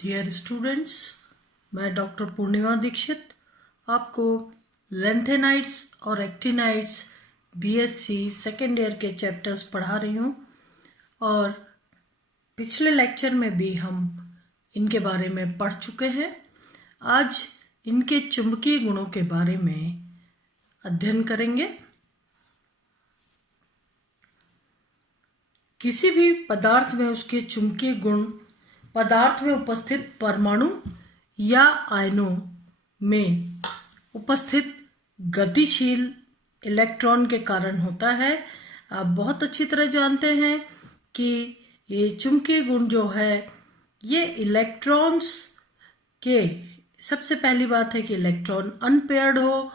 Dear students, मैं doctor Purnima Dixit आपको lanthanides और एक्टिनाइड्स बीएससी सेकेंड ईयर के चैप्टर्स पढ़ा रही हूँ। और पिछले लेक्चर में भी हम इनके बारे में पढ़ चुके हैं। आज इनके चुंबकीय गुणों के बारे में अध्ययन करेंगे। किसी भी पदार्थ में उसके चुंबकीय गुण पदार्थ में उपस्थित परमाणु या आयनों में उपस्थित गतिशील इलेक्ट्रॉन के कारण होता है। आप बहुत अच्छी तरह जानते हैं कि ये चुंबकीय गुण जो है ये इलेक्ट्रॉन्स के, सबसे पहली बात है कि इलेक्ट्रॉन अनपेयर्ड हो,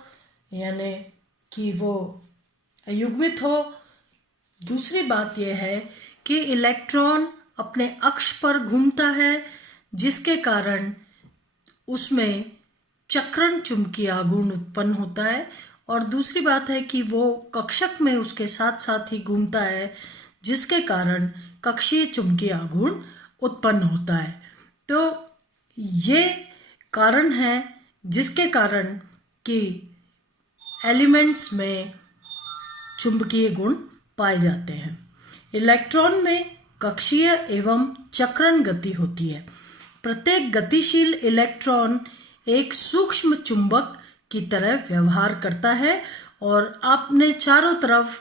यानी कि वो अयुग्मित हो। दूसरी बात यह है कि इलेक्ट्रॉन अपने अक्ष पर घूमता है, जिसके कारण उसमें चक्रण चुंबकीय आघूर्ण उत्पन्न होता है। और दूसरी बात है कि वो कक्षक में उसके साथ साथ ही घूमता है, जिसके कारण कक्षीय चुंबकीय आघूर्ण उत्पन्न होता है। तो ये कारण है जिसके कारण कि एलिमेंट्स में चुंबकीय गुण पाए जाते हैं। इलेक्ट्रॉन में कक्षीय एवं चक्रण गति होती है। प्रत्येक गतिशील इलेक्ट्रॉन एक सूक्ष्म चुंबक की तरह व्यवहार करता है और अपने चारों तरफ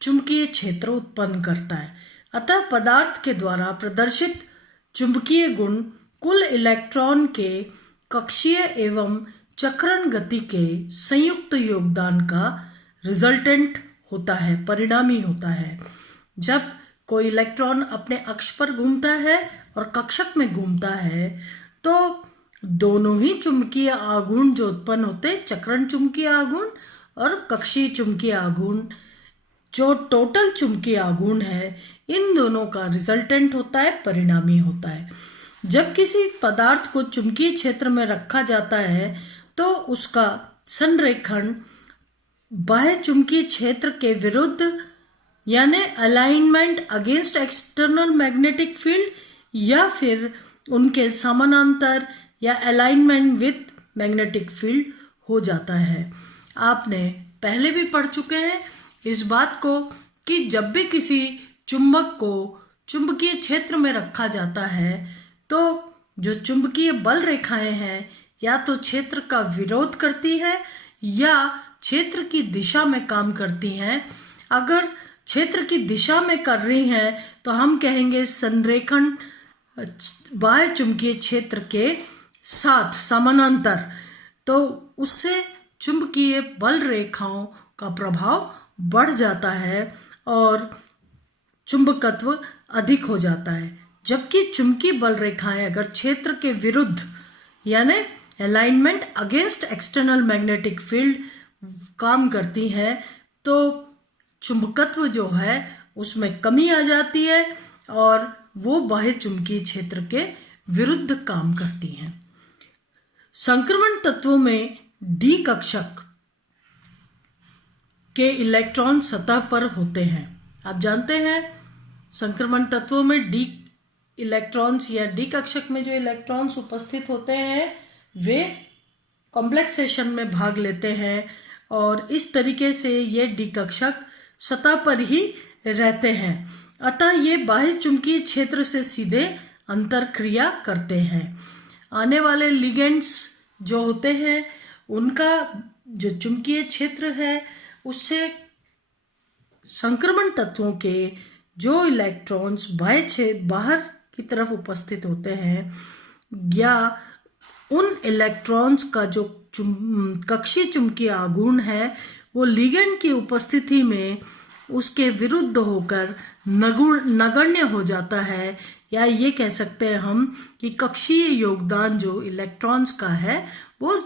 चुंबकीय क्षेत्र उत्पन्न करता है। अतः पदार्थ के द्वारा प्रदर्शित चुंबकीय गुण कुल इलेक्ट्रॉन के कक्षीय एवं चक्रण गति के संयुक्त योगदान का रिजल्टेंट होता है, परिणामी होता है। जब कोई इलेक्ट्रॉन अपने अक्ष पर घूमता है और कक्षक में घूमता है तो दोनों ही चुंबकीय आघूर्ण जो उत्पन्न होते हैं, चक्रण चुंबकीय आघूर्ण और कक्षीय चुंबकीय आघूर्ण, जो टोटल चुंबकीय आघूर्ण है, इन दोनों का रिजल्टेंट होता है, परिणामी होता है। जब किसी पदार्थ को चुंबकीय क्षेत्र में रखा जाता है तो उसका संरेखण बाह्य चुंबकीय क्षेत्र के विरुद्ध, यानी alignment against external magnetic field, या फिर उनके समानांतर या अलाइनमेंट विथ मैग्नेटिक फील्ड हो जाता है। आपने पहले भी पढ़ चुके हैं इस बात को कि जब भी किसी चुंबक को चुंबकीय क्षेत्र में रखा जाता है तो जो चुंबकीय बल रेखाएं हैं या तो क्षेत्र का विरोध करती है या क्षेत्र की दिशा में काम करती हैं। अगर क्षेत्र की दिशा में कर रही हैं तो हम कहेंगे संरेखण बाह्य चुंबकीय क्षेत्र के साथ समानांतर, तो उससे चुंबकीय बल रेखाओं का प्रभाव बढ़ जाता है और चुंबकत्व अधिक हो जाता है। जबकि चुंबकीय बल रेखाएं अगर क्षेत्र के विरुद्ध, यानी alignment against external magnetic field काम करती हैं तो चुंबकत्व जो है उसमें कमी आ जाती है और वो बाह्य चुंबकीय क्षेत्र के विरुद्ध काम करती हैं। संक्रमण तत्वों में डी कक्षक के इलेक्ट्रॉन सतह पर होते हैं। आप जानते हैं संक्रमण तत्वों में डी इलेक्ट्रॉन्स या डी कक्षक में जो इलेक्ट्रॉन्स उपस्थित होते हैं वे कॉम्प्लेक्सेशन में भाग लेते हैं और इस तरीके से ये डी कक्षक सतह पर ही रहते हैं। अतः ये बाह्य चुंबकीय क्षेत्र से सीधे अंतरक्रिया करते हैं। आने वाले लिगेंड्स जो होते हैं उनका जो चुंबकीय क्षेत्र है उससे संक्रमण तत्वों के जो इलेक्ट्रॉन्स बाहर की तरफ उपस्थित होते हैं या उन इलेक्ट्रॉन्स का जो कक्षीय चुंबकीय आघूर्ण है वो लिगेंड की उपस्थिति में उसके विरुद्ध होकर नगण्य हो जाता है, या ये कह सकते हैं हम कि कक्षीय योगदान जो इलेक्ट्रॉन्स का है वो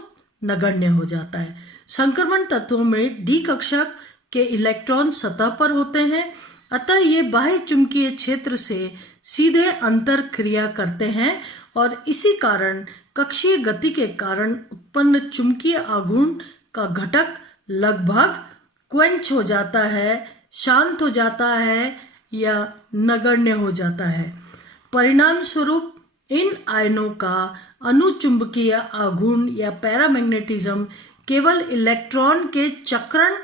नगण्य हो जाता है। संक्रमण तत्वों में डी कक्षक के इलेक्ट्रॉन सतह पर होते हैं, अतः ये बाह्य चुंबकीय क्षेत्र से सीधे अंतर क्रिया करते हैं और इसी कारण कक्षीय गति के कारण उत्पन्न चुंबकीय आघूर्ण का घटक लगभग क्वेंच हो जाता है, शांत हो जाता है या नगण्य हो जाता है। परिणाम स्वरूप इन आयनों का अनुचुंबकीय आघूर्ण या पैरामैग्नेटिज्म केवल इलेक्ट्रॉन के चक्रण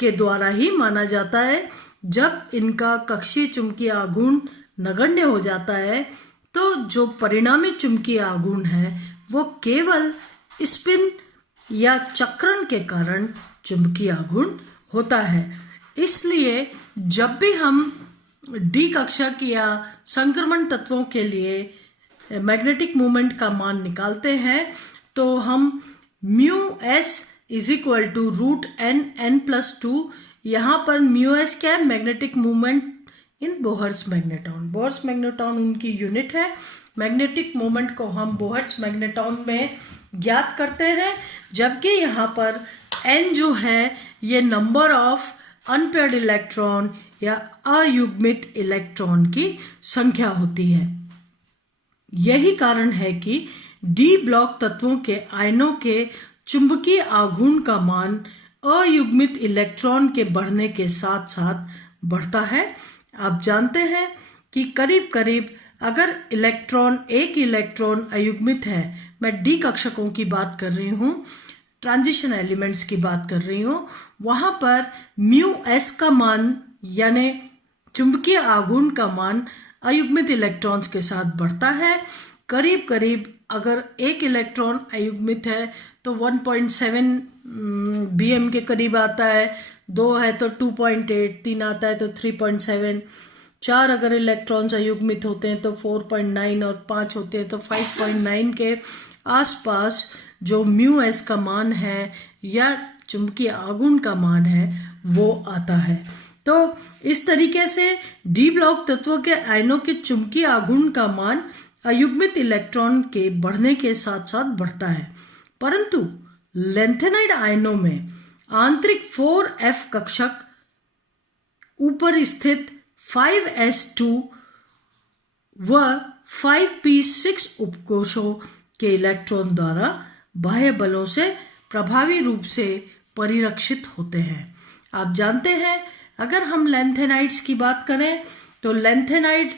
के द्वारा ही माना जाता है। जब इनका कक्षीय चुंबकीय आघूर्ण नगण्य हो जाता है तो जो परिणामी चुंबकीय आघूर्ण है वो केवल स्पिन या चक्रण के कारण चुंबकीय आघूर्ण होता है। इसलिए जब भी हम डी कक्षक या संक्रमण तत्वों के लिए मैग्नेटिक मोमेंट का मान निकालते हैं तो हम mu s is equal to root n+2, यहाँ पर म्यू एस क्या है, magnetic moment in Bohr's magneton. Bohr's magneton उनकी यूनिट है। मैग्नेटिक मोमेंट को हम बोहर्स मैग्नेट्रॉन में ज्ञात करते हैं, जबकि यहाँ पर n जो है ये नंबर ऑफ अनपेयर्ड इलेक्ट्रॉन या अयुग्मित इलेक्ट्रॉन की संख्या होती है। यही कारण है कि डी ब्लॉक तत्वों के आयनों के चुंबकीय आघूर्ण का मान अयुग्मित इलेक्ट्रॉन के बढ़ने के साथ साथ बढ़ता है। आप जानते हैं कि करीब करीब अगर एक इलेक्ट्रॉन अयुग्मित है, मैं डी कक्षकों की बात कर रही हूँ, ट्रांजिशन एलिमेंट्स की बात कर रही हूँ, वहाँ पर म्यू एस का मान यानी चुंबकीय आघूर्ण का मान अयुग्मित इलेक्ट्रॉन्स के साथ बढ़ता है। करीब करीब अगर एक इलेक्ट्रॉन अयुग्मित है तो 1.7 bm के करीब आता है, 2 है तो 2.8, 3 आता है तो 3.7, 4 अगर इलेक्ट्रॉन्स अयुग्मित होते हैं तो 4.9 और 5 होते हैं तो 5.9 के आसपास जो म्यू एस का मान है या चुंबकीय आघूर्ण का मान है वो आता है। तो इस तरीके से डी ब्लॉक तत्वों के आयनों के चुंबकीय आघूर्ण का मान अयुग्मित इलेक्ट्रॉन के बढ़ने के साथ साथ बढ़ता है, परंतु लैंथेनाइड आयनों में आंतरिक 4f कक्षक ऊपर स्थित 5s2 व 5p6 उपकोशों के इलेक्ट्रॉन द्वारा बाह्य बलों से प्रभावी रूप से परिरक्षित होते हैं। आप जानते हैं अगर हम लैंथेनाइड्स की बात करें तो लैंथेनाइड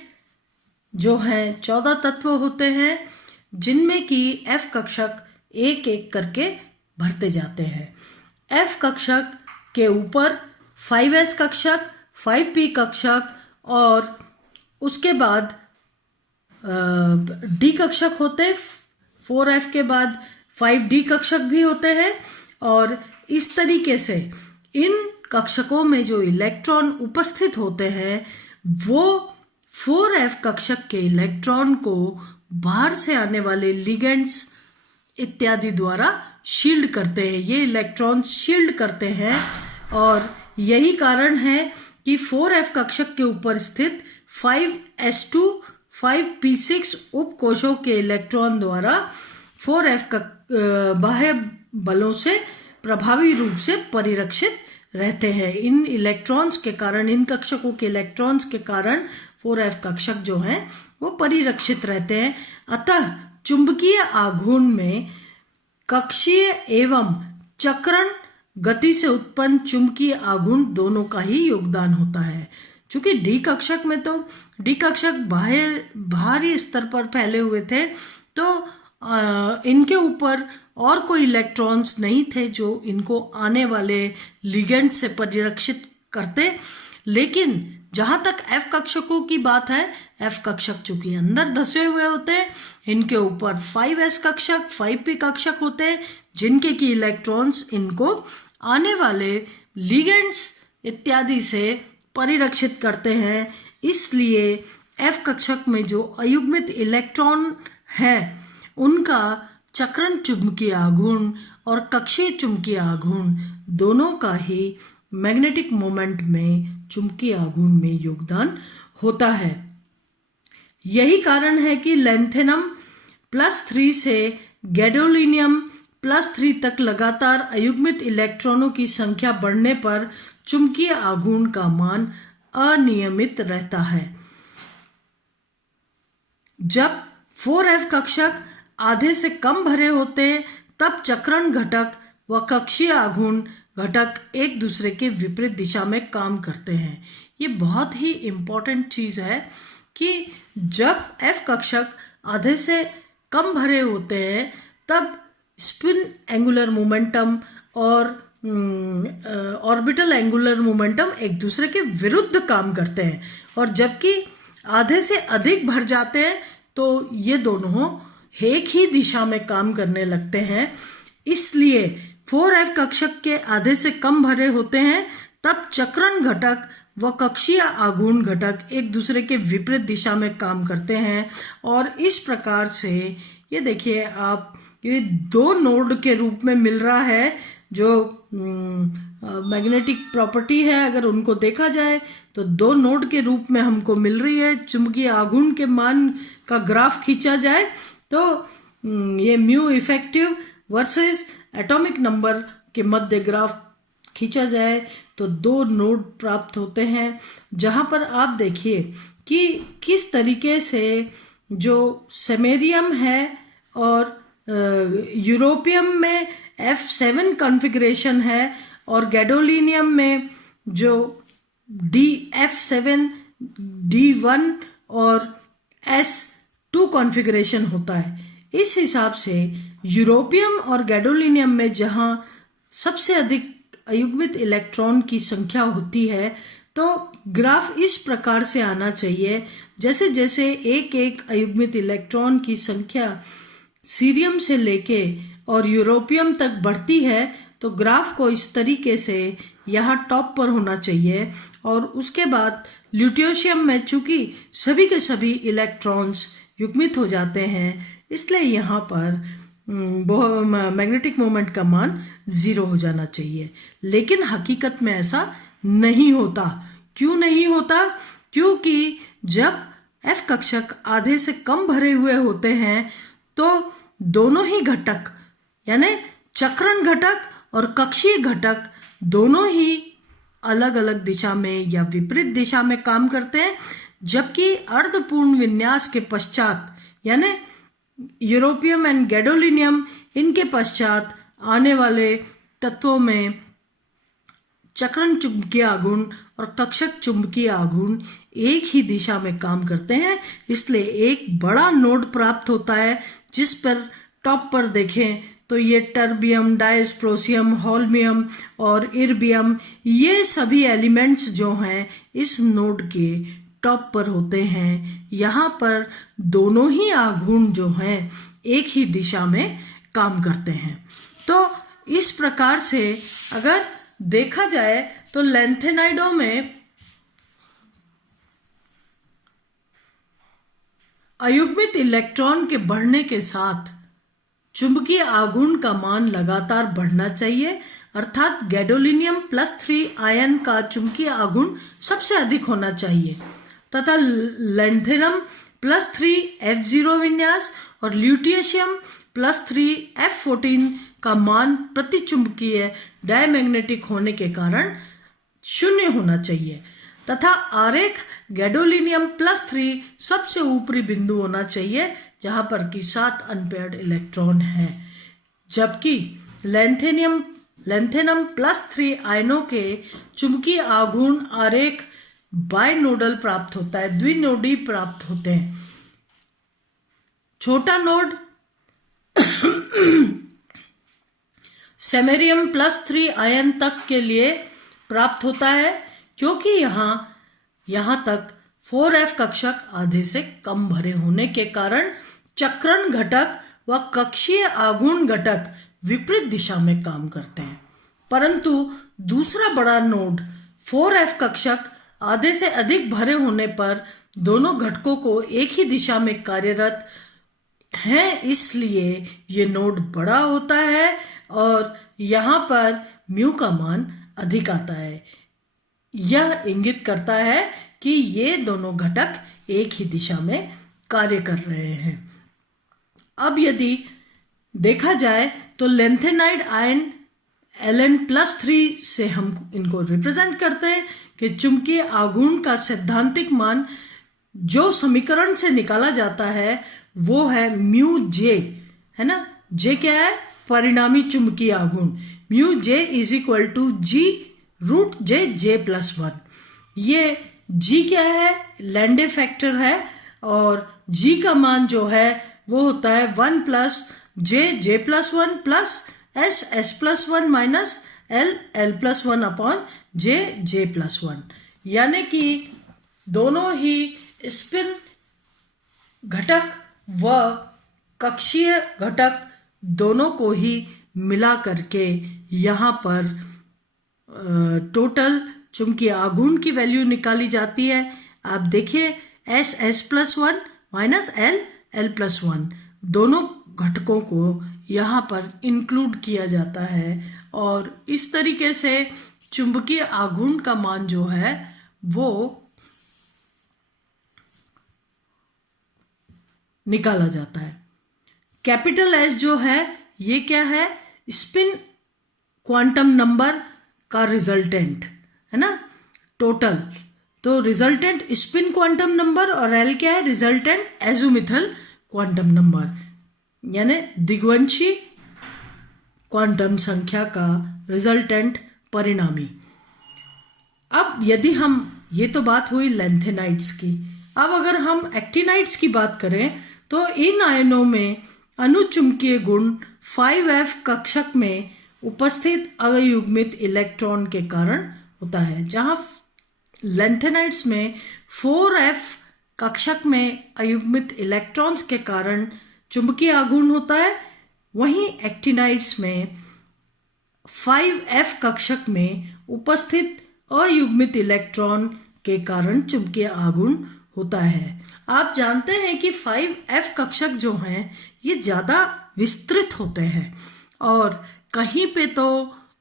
जो हैं 14 तत्व होते हैं, जिनमें कि f कक्षक एक एक करके भरते जाते हैं। f कक्षक के ऊपर 5s कक्षक, 5p कक्षक और उसके बाद d कक्षक होते हैं। 4f के बाद 5d कक्षक भी होते हैं और इस तरीके से इन कक्षकों में जो इलेक्ट्रॉन उपस्थित होते हैं वो 4f कक्षक के इलेक्ट्रॉन को बाहर से आने वाले लिगेंड्स इत्यादि द्वारा शील्ड करते हैं। ये इलेक्ट्रॉन शील्ड करते हैं और यही कारण है कि 4f कक्षक के ऊपर स्थित 5s2 5p6 उपकोशों के इलेक्ट्रॉन द्वारा 4f बाह्य बलों से प्रभावी रूप से परिरक्षित रहते हैं। इन इलेक्ट्रॉन्स के कारण, इन कक्षकों के इलेक्ट्रॉन्स के कारण 4f कक्षक जो हैं वो परिरक्षित रहते हैं। अतः चुंबकीय आघूर्ण में कक्षीय एवं चक्रण गति से उत्पन्न चुंबकीय आघूर्ण दोनों का ही योगदान होता है। चूंकि डी कक्षक में तो डी कक्षक बाहरी स्तर पर फैले हुए थे तो इनके ऊपर और कोई इलेक्ट्रॉन्स नहीं थे जो इनको आने वाले लिगेंड से परिरक्षित करते। लेकिन जहां तक एफ कक्षकों की बात है, एफ कक्षक चूंकि अंदर धसे हुए होते हैं, इनके ऊपर 5s कक्षक 5p कक्षक होते हैं जिनके की इलेक्ट्रॉन्स इनको आने वाले लिगेंड्स इत्यादि से परिरक्षित करते हैं। इसलिए एफ कक्षक में जो अयुग्मित इलेक्ट्रॉन है उनका चक्रण चुंबकीय आघूर्ण और कक्षीय चुंबकीय आघूर्ण दोनों का ही मैग्नेटिक मोमेंट में चुंबकीय आघूर्ण में योगदान होता है। यही कारण है कि लैंथेनम +3 से गैडोलिनियम +3 तक लगातार अयुग्मित इलेक्ट्रॉनों की संख्या बढ़ने पर चुंबकीय आघूर्ण का मान अनियमित रहता है। जब 4f कक्षक आधे से कम भरे होते तब चक्रण घटक व कक्षीय आघूर्ण घटक एक दूसरे के विपरीत दिशा में काम करते हैं। ये बहुत ही इम्पोर्टेंट चीज है कि जब f कक्षक आधे से कम भरे होते हैं तब स्पिन एंगुलर मोमेंटम और ऑर्बिटल एंगुलर मोमेंटम एक दूसरे के विरुद्ध काम करते हैं, और जबकि आधे से अधिक भर जाते हैं तो ये दोनों एक ही दिशा में काम करने लगते हैं। इसलिए 4f कक्षक के आधे से कम भरे होते हैं तब चक्रण घटक व कक्षीय आघूर्ण घटक एक दूसरे के विपरीत दिशा में काम करते हैं। और इस प्रकार से ये देखिए आप, ये दो नोड के रूप में मिल रहा है। जो मैग्नेटिक प्रॉपर्टी है अगर उनको देखा जाए तो दो नोड के रूप में हमको मिल रही है। चुंबकीय आघूर्ण के मान का ग्राफ खींचा जाए तो ये mu effective versus atomic number के मध्य ग्राफ खींचा जाए तो दो नोड प्राप्त होते हैं, जहां पर आप देखिए कि किस तरीके से जो सेमेरियम है और यूरोपियम में F7 कॉन्फ़िगरेशन है और गैडोलिनियम में जो F7, D1 और S2 कॉन्फ़िगरेशन होता है। इस हिसाब से यूरोपियम और गैडोलिनियम में जहां सबसे अधिक अयुग्मित इलेक्ट्रॉन की संख्या होती है तो ग्राफ इस प्रकार से आना चाहिए, जैसे जैसे एक एक अयुग्मित इलेक्ट्रॉन की संख्या सीरियम से लेके और यूरोपियम तक बढ़ती है तो ग्राफ को इस तरीके से यहाँ टॉप पर होना चाहिए। और उसके बाद ल्यूटियोशियम में चूंकि सभी के सभी इलेक्ट्रॉन्स युग्मित हो जाते हैं इसलिए यहाँ पर मैग्नेटिक मोमेंट का मान 0 हो जाना चाहिए। लेकिन हकीकत में ऐसा नहीं होता। क्यों नहीं होता? क्योंकि जब F कक्षक आधे से कम भरे हुए होते हैं तो दोनों ही घटक यानी चक्रण घटक और कक्षीय घटक दोनों ही अलग अलग दिशा में या विपरीत दिशा में काम करते हैं, जबकि अर्धपूर्ण विन्यास के पश्चात यानी यूरोपियम एंड गैडोलिनियम इनके पश्चात आने वाले तत्वों में चक्रण चुंबकीय आघूर्ण और कक्षक चुंबकीय आघूर्ण एक ही दिशा में काम करते हैं। इसलिए एक बड़ा नोड प्राप्त होता है जिस पर टॉप पर देखें तो ये टर्बियम, डायस्प्रोसियम, होल्मियम और इर्बियम ये सभी एलिमेंट्स जो हैं इस नोड के टॉप पर होते हैं। यहाँ पर दोनों ही आघूर्ण जो हैं एक ही दिशा में काम करते हैं। तो इस प्रकार से अगर देखा जाए तो लैंथेनाइडों में अयुग्मित इलेक्ट्रॉन के बढ़ने के साथ चुंबकीय आघूर्ण का मान लगातार बढ़ना चाहिए, अर्थात गैडोलिनियम +3 आयन का चुंबकीय आघूर्ण सबसे अधिक होना चाहिए तथा लैंथेनम +3 F0 विन्यास और ल्यूटियशियम +3 F14 का मान प्रति चुंबकीय डायमैग्नेटिक होने के कारण 0 होना चाहिए तथा आरेख गैडोलिनियम +3 सबसे ऊपरी बिंदु होना चाहिए जहां पर कि 7 अनपेयर्ड इलेक्ट्रॉन हैं, जबकि लैंथेनम +3 आयनों के चुंबकीय आघूर्ण आरेख बाइनोडल प्राप्त होता है, द्विनोडी प्राप्त होते हैं। छोटा नोड सेमेरियम +3 आयन तक के लिए प्राप्त होता है क्योंकि यहां तक 4f कक्षक आधे से कम भरे होने के कारण चक्रण घटक व कक्षीय आघूर्ण घटक विपरीत दिशा में काम करते हैं। परंतु दूसरा बड़ा नोड 4f कक्षक आधे से अधिक भरे होने पर दोनों घटकों को एक ही दिशा में कार्यरत हैं, इसलिए ये नोड बड़ा होता है और यहाँ पर म्यू का मान अधिक आता है। यह इंगित करता है कि ये दोनों घटक एक ही दिशा में कार्य कर रहे हैं। अब यदि देखा जाए तो लैंथेनाइड आयन Ln+3 से हम इनको रिप्रेजेंट करते हैं कि चुंबकीय आघूर्ण का सैद्धांतिक मान जो समीकरण से निकाला जाता है वो है म्यू जे, है ना। जे क्या है? परिणामी चुंबकीय आघूर्ण। म्यू जे = G√J+1। ये G क्या है? लैंडे फैक्टर है और जी का मान जो है वो होता है 1 plus J plus 1 plus S plus 1 minus L plus 1 upon J plus 1, यानी कि दोनों ही स्पिन घटक व कक्षीय घटक दोनों को ही मिला करके यहाँ पर टोटल चुंबकीय आघूर्ण की वैल्यू निकाली जाती है। आप देखिए S plus 1 minus L plus 1 दोनों घटकों को यहाँ पर इंक्लूड किया जाता है और इस तरीके से चुंबकीय आघूर्ण का मान जो है वो निकाला जाता है। कैपिटल एस जो है ये क्या है, स्पिन क्वांटम नंबर का रिजल्टेंट है ना, टोटल। तो रिजल्टेंट स्पिन क्वांटम नंबर और एल क्या है, रिजल्टेंट एज़ोमिथल क्वांटम नंबर, यानी दिग्वंशी क्वांटम संख्या का रिजल्टेंट परिणामी। अब यदि हम, ये तो बात हुई लेंथेनाइड्स की, अब अगर हम एक्टिनाइड्स की बात करें तो इन आयनों में अनुचुंबकीय गुण 5f कक्षक में उपस्थित अयुग्मित इलेक्ट्रॉन के कारण होता है। जहां लेंथेनाइड्स में 4f कक्षक में अयुग्मित इलेक्ट्रॉन्स के कारण चुंबकीय आघूर्ण होता है, वहीं एक्टिनाइड्स में 5f कक्षक में उपस्थित अयुग्मित इलेक्ट्रॉन के कारण चुंबकीय आघूर्ण होता है। आप जानते हैं कि 5f कक्षक जो हैं ये ज़्यादा विस्तृत होते हैं और कहीं पे तो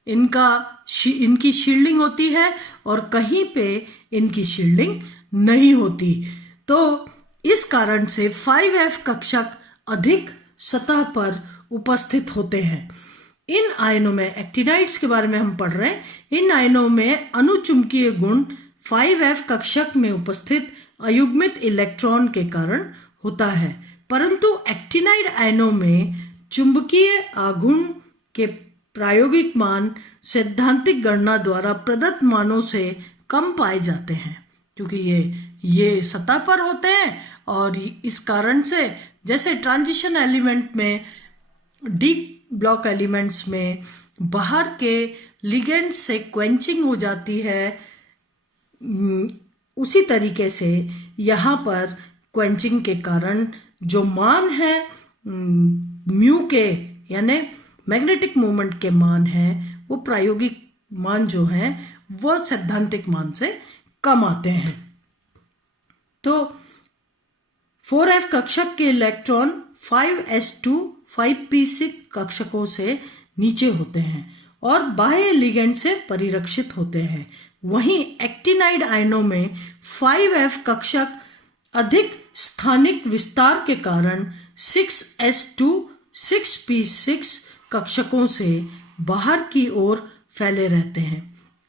इनकी शील्डिंग होती है और कहीं पे इनकी शील्डिंग नहीं होती। तो इस कारण से 5f कक्षक अधिक सतह पर उपस्थित होते हैं। इन आयनों में, एक्टिनाइड्स के बारे में हम पढ़ रहे हैं, इन आयनों में अनुचुंबकीय गुण 5f कक्षक में उपस्थित अयुग्मित इलेक्ट्रॉन के कारण होता है, परंतु एक्टिनाइड आयनों में चुंबकीय आघूर्ण के प्रायोगिक मान सैद्धांतिक गणना द्वारा प्रदत्त मानों से कम पाए जाते हैं, क्योंकि ये सतह पर होते हैं और इस कारण से, जैसे ट्रांजिशन एलिमेंट में, डी ब्लॉक एलिमेंट्स में बाहर के लिगेंड से क्वेंचिंग हो जाती है, उसी तरीके से यहाँ पर क्वेंचिंग के कारण जो मान है म्यू के, यानी मैग्नेटिक मोमेंट के मान है, वो प्रायोगिक मान जो हैं वो सैद्धांतिक मान से कम आते हैं। तो 4f कक्षक के इलेक्ट्रॉन 5s2 5p6 कक्षकों से नीचे होते हैं और बाह्य लिगेंड से परिरक्षित होते हैं। वहीं एक्टिनाइड आयनों में 5f कक्षक अधिक स्थानिक विस्तार के कारण 6s2 6p6 कक्षकों से बाहर की ओर फैले रहते हैं।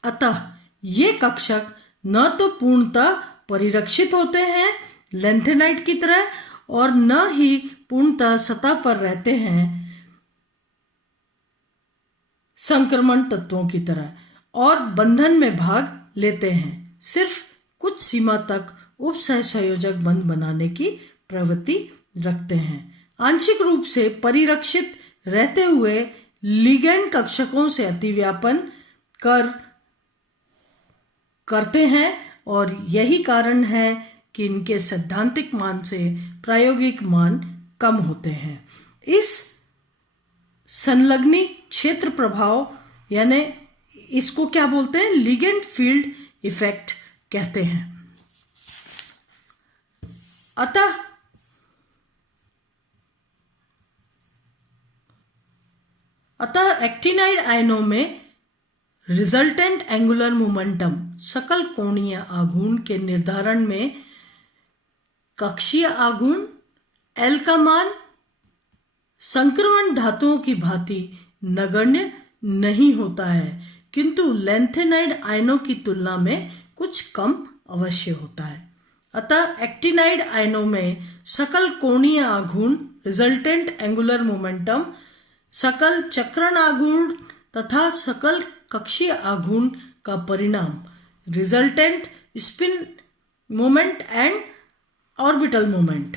अतः ये कक्षक न तो पूर्णतः परिरक्षित होते हैं लेंथेनाइड की तरह और न ही पूर्णतः सतह पर रहते हैं संक्रमण तत्वों की तरह और बंधन में भाग लेते हैं, सिर्फ कुछ सीमा तक उपसहसंयोजक बंध बनाने की प्रवृत्ति रखते हैं। आंशिक रूप से परिरक्षित रहते हुए लिगेंड कक्षकों से अतिव्यापन करते हैं और यही कारण है कि इनके सैद्धांतिक मान से प्रायोगिक मान कम होते हैं। इस संलग्नी क्षेत्र प्रभाव, यानी इसको क्या बोलते हैं, लिगेंड फील्ड इफेक्ट कहते हैं। अतः एक्टिनाइड आयनों में रिजल्टेंट एंगुलर मोमेंटम, सकल कोणीय आघूर्ण के निर्धारण में कक्षीय आघूर्ण एल का मान संक्रमण धातुओं की भांति नगण्य नहीं होता है, किंतु लेंथेनाइड आयनों की तुलना में कुछ कम अवश्य होता है। अतः एक्टिनाइड आयनों में सकल कोणीय आघूर्ण, रिजल्टेंट एंगुलर मोमेंटम, सकल चक्रण आघूर्ण तथा सकल कक्षीय आघूर्ण का परिणाम, resultant spin moment and orbital moment,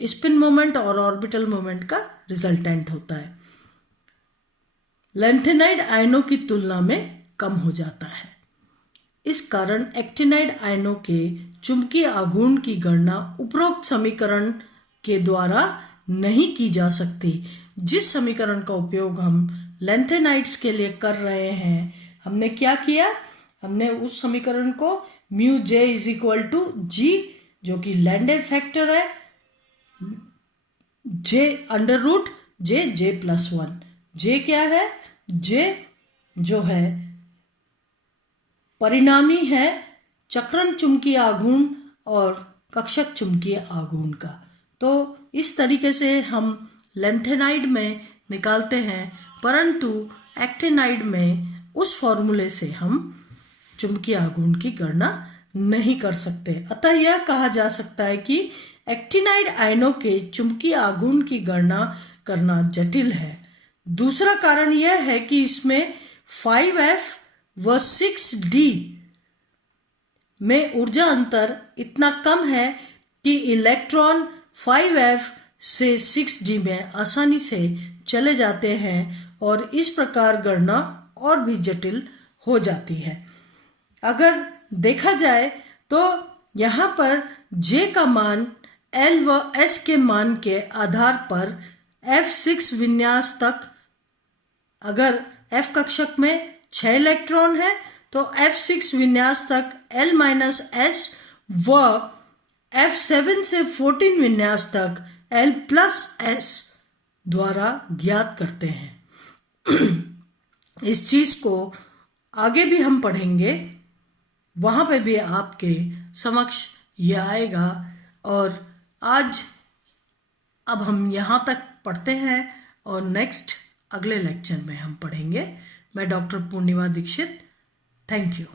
spin moment और ऑर्बिटल मोमेंट का रिजल्टेंट होता है, लैंथेनाइड आयनों की तुलना में कम हो जाता है। इस कारण एक्टिनाइड आयनों के चुंबकीय आघूर्ण की गणना उपरोक्त समीकरण के द्वारा नहीं की जा सकती। जिस समीकरण का उपयोग हम लैंथेनाइड्स के लिए कर रहे हैं, हमने क्या किया, हमने उस समीकरण को mu J is equal to g, जो कि लैंडे फैक्टर है, J under root J plus one. J क्या है, जे जो है परिणामी है चक्रण चुंबकीय आघूर्ण और कक्षक चुंबकीय आघूर्ण का। तो इस तरीके से हम लैंथेनाइड में निकालते हैं, परंतु एक्टिनाइड में उस फॉर्मूले से हम चुंबकीय आघूर्ण की गणना नहीं कर सकते। अतः यह कहा जा सकता है कि एक्टिनाइड आयनों के चुंबकीय आघूर्ण की गणना करना जटिल है। दूसरा कारण यह है कि इसमें 5F व 6D में ऊर्जा अंतर इतना कम है कि इलेक्ट्रॉन 5F से 6D में आसानी से चले जाते हैं और इस प्रकार गणना और भी जटिल हो जाती है। अगर देखा जाए तो यहाँ पर J का मान L व S के मान के आधार पर F6 विन्यास तक, अगर F कक्षक में 6 इलेक्ट्रॉन है तो F6 विन्यास तक L-S व F7 से 14 विन्यास तक L+S द्वारा ज्ञात करते हैं। इस चीज को आगे भी हम पढ़ेंगे, वहां पे भी आपके समक्ष यह आएगा। और आज अब हम यहाँ तक पढ़ते हैं और नेक्स्ट अगले लेक्चर में हम पढ़ेंगे। मैं doctor Purnima Dixit, thank you.